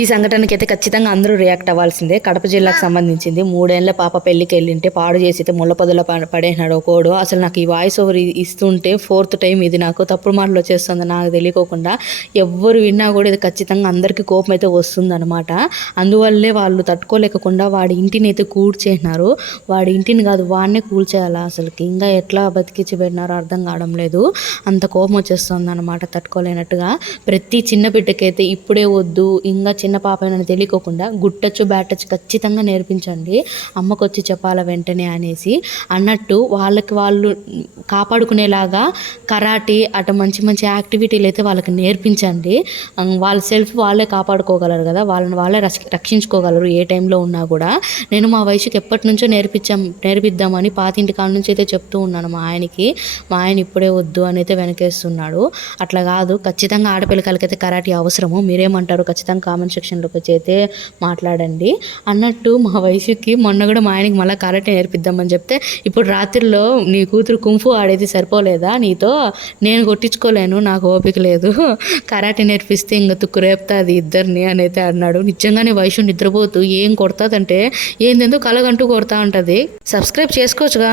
ఈ సంఘటనకి అయితే ఖచ్చితంగా అందరూ రియాక్ట్ అవ్వాల్సిందే. కడప జిల్లాకు సంబంధించింది. 3 ఏళ్ల పాప పెళ్లికి వెళ్ళింటే పాడు చేసి ముళ్ళ పొదలో పడేసినాడు ఒకడు. అసలు నాకు ఈ వాయిస్ ఓవర్ ఇస్తుంటే 4th టైం ఇది నాకు తప్పుడు మాటలు వచ్చేస్తుంది నాకు తెలియకోకుండా. ఎవ్వరు విన్నా కూడా ఇది ఖచ్చితంగా అందరికీ కోపం అయితే వస్తుందన్నమాట. అందువల్లే వాళ్ళు తట్టుకోలేకుండా వాడి ఇంటిని అయితే కూల్చేసినారు. వాడి ఇంటిని కాదు వాడినే కూల్చేయాలా అసలుకి. ఇంకా ఎట్లా బతికించి పెట్టినారో అర్థం కావడం లేదు. అంత కోపం వచ్చేస్తుంది అనమాట తట్టుకోలేనట్టుగా. ప్రతి చిన్న బిడ్డకైతే ఇప్పుడే వద్దు, ఇంకా చిన్న పాపైనా తెలియకోకుండా గుడ్ టచ్ బ్యాడ్ టచ్ ఖచ్చితంగా నేర్పించండి. అమ్మకు వచ్చి చెప్పాలా వెంటనే అనేసి అన్నట్టు వాళ్ళకి వాళ్ళు కాపాడుకునేలాగా కరాటే అటు మంచి మంచి యాక్టివిటీలు అయితే వాళ్ళకి నేర్పించండి. వాళ్ళ సెల్ఫ్ వాళ్ళే కాపాడుకోగలరు కదా, వాళ్ళని వాళ్ళే రక్షించుకోగలరు ఏ టైంలో ఉన్నా కూడా. నేను మా వయసుకి ఎప్పటి నుంచో నేర్పిద్దామని పాతింటి కాడ నుంచి అయితే చెప్తూ ఉన్నాను మా ఆయనకి. మా ఆయన ఇప్పుడే వద్దు అని అయితే వెనకేస్తున్నాడు. అట్లా కాదు, ఖచ్చితంగా ఆడపిల్లకాయలకైతే కరాటే అవసరము. మీరేమంటారు ఖచ్చితంగా కామెంట్ సెక్షన్లోకి వచ్చి అయితే మాట్లాడండి. అన్నట్టు మా వయసుకి మొన్న కూడా మా ఆయనకి మళ్ళీ కరాటే నేర్పిద్దామని చెప్తే, ఇప్పుడు రాత్రిలో నీ కూతురు కుంఫు ఆడేది సరిపోలేదా నీతో, నేను కొట్టించుకోలేను, నాకు ఓపిక లేదు, కరాటే నేర్పిస్తే ఇంకా తుక్కు రేపుతుంది ఇద్దరిని అని అయితే అన్నాడు. నిజంగానే వయసు నిద్రపోతూ ఏం కొడతాదంటే ఏందేందో కలగంటూ కొడతా ఉంటుంది. సబ్స్క్రైబ్ చేసుకోవచ్చుగా.